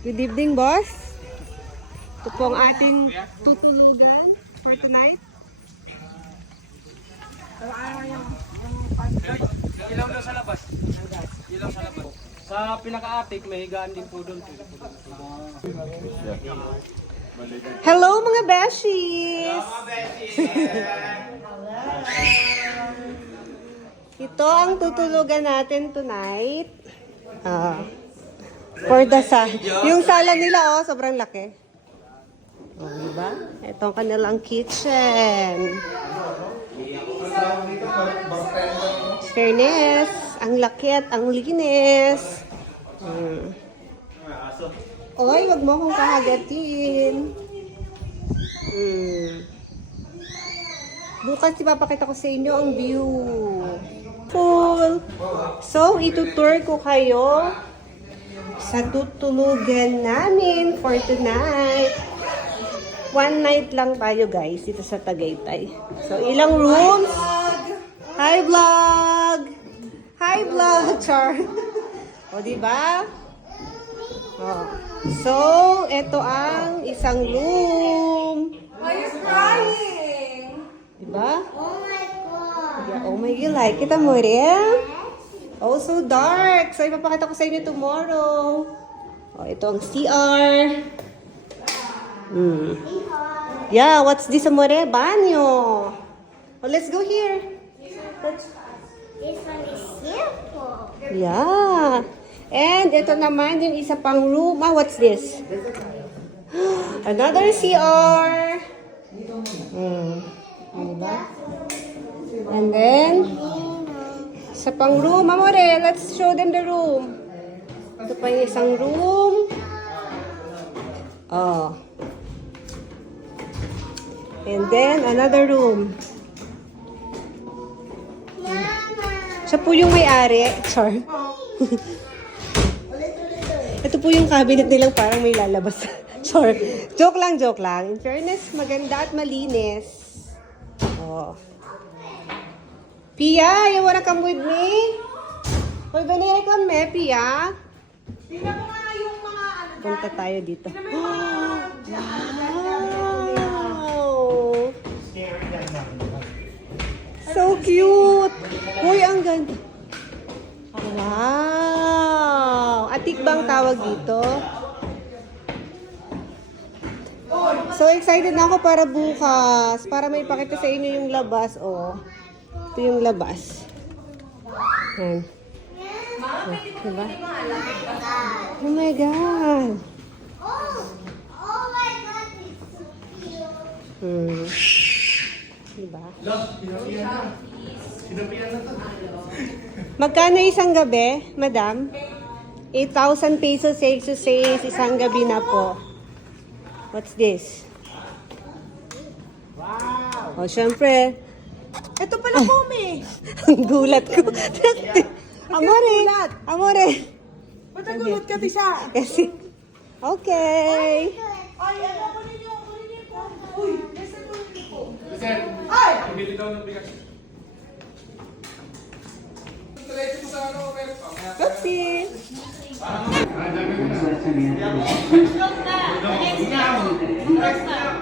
Good evening, boss. Ito po ang ating tutulugan for tonight. Ilaw daw sa labas. Ilaw sa labas. Sa pinaka-attic, may higaan din po doon. Hello, mga beshies! Ito ang tutulugan natin tonight. For the yung sala nila, sobrang laki. Diba? Ito ang kanilang kitchen. Fairness, ang laki at ang linis. Oy, wag mo akong kahagatin. Bukas ipapakita ko sa inyo ang view. Cool. So, itutour ko kayo sa tutulugan namin for tonight. One night lang tayo, guys, dito sa Tagaytay. So, ilang rooms? Hi, vlog! Hi, vlog! Char! O, diba? Oh. So, ito ang isang room. Why are you crying? Diba? Oh my God. Yeah, oh my God, like it, amore? Oh, so dark. So, ipapakita ko sa inyo tomorrow. Oh, ito ang CR. Yeah, what's this, amore? Banyo. Oh, let's go here. This one is simple. Yeah. And ito naman yung isa pang room. Ah, what's this? Another CR. Diba? And then, sa pang room, amore, let's show them the room. Ito pa yung isang room. Oh. And then, another room. Siya po yung may-ari. Char. Ito po yung cabinet nilang parang may lalabas. Char. Joke lang, joke lang. In fairness, maganda at malinis. Oh. Pia, you wanna come with me? Hoy, banere ka me, Pia. Tingnan mo nga yung mga ano dyan. Punta tayo dito. Wow! So cute! Uy, ang ganda. Wow! Atik bang tawag dito? So excited na ako para bukas. Para may pakita sa inyo yung labas. Oh. Ito yung labas. Yan. Diba? Oh my God! Oh my God, it's so cute. Diba? Magkano isang gabi, madam? 8,000 pesos safe to say isang gabi na po. What's this? Wow! Oh, syempre. Ito pala Kumi. Ang gulat ko. Amore! Amore! Ba't nagulat ka, Tisha? Kasi, okay. Ay, ano ko ninyo? Uy, nasa ko ninyo? Sir, Ay! bibili daw ng bigas. Oopsie! Vlog na! Next time.